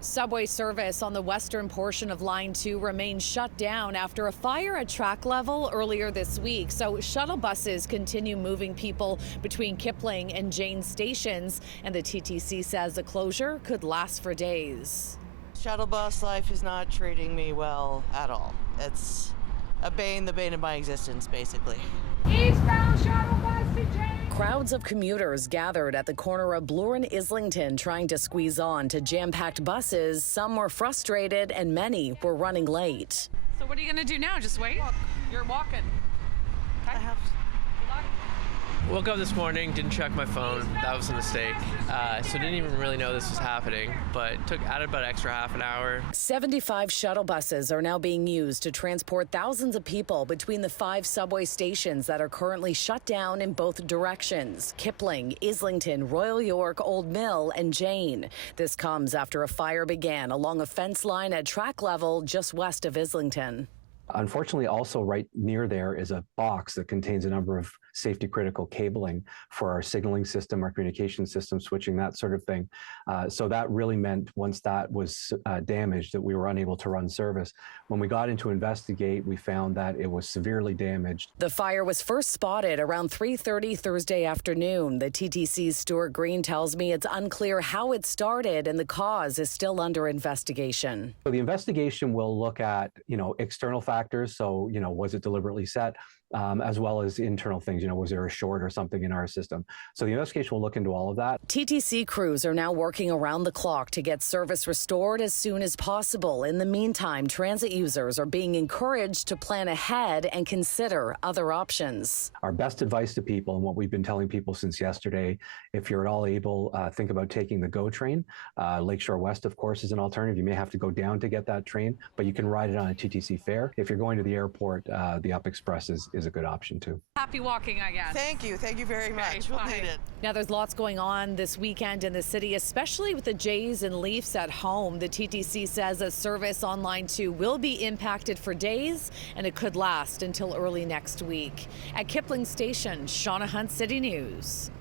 Subway service on the western portion of Line 2 remains shut down after a fire at track level earlier this week. So shuttle buses continue moving people between Kipling and Jane stations, and the TTC says the closure could last for days. Shuttle bus life is not treating me well at all. It's the bane of my existence, basically. Eastbound shuttle bus to Jane. Crowds of commuters gathered at the corner of Bloor and Islington trying to squeeze on to jam-packed buses. Some were frustrated and many were running late. So what are you going to do now? Just wait? You're walking. Okay. Woke up this morning, didn't check my phone. That was a mistake. So didn't even really know this was happening, but added about an extra half an hour. 75 shuttle buses are now being used to transport thousands of people between the 5 subway stations that are currently shut down in both directions: Kipling, Islington, Royal York, Old Mill, and Jane. This comes after a fire began along a fence line at track level just west of Islington. Unfortunately, also right near there is a box that contains a number of safety critical cabling for our signaling system, our communication system, switching, that sort of thing. So that really meant once that was damaged that we were unable to run service. When we got in to investigate, we found that it was severely damaged. The fire was first spotted around 3:30 Thursday afternoon. The TTC's Stuart Green tells me it's unclear how it started and the cause is still under investigation. So the investigation will look at, external factors. So, was it deliberately set? As well as internal things, was there a short or something in our system? So the investigation will look into all of that. TTC crews are now working around the clock to get service restored as soon as possible. In the meantime, transit users are being encouraged to plan ahead and consider other options. Our best advice to people, and what we've been telling people since yesterday, if you're at all able, think about taking the GO train. Lakeshore West, of course, is an alternative. You may have to go down to get that train, but you can ride it on a TTC fare. If you're going to the airport, the Up Express is a good option too. Happy walking, I guess. Thank you very much. We'll need it. Now there's lots going on this weekend in the city, especially with the Jays and Leafs at home. The TTC says that service on Line 2 will be impacted for days, and it could last until early next week. At Kipling Station, Shauna Hunt, City News.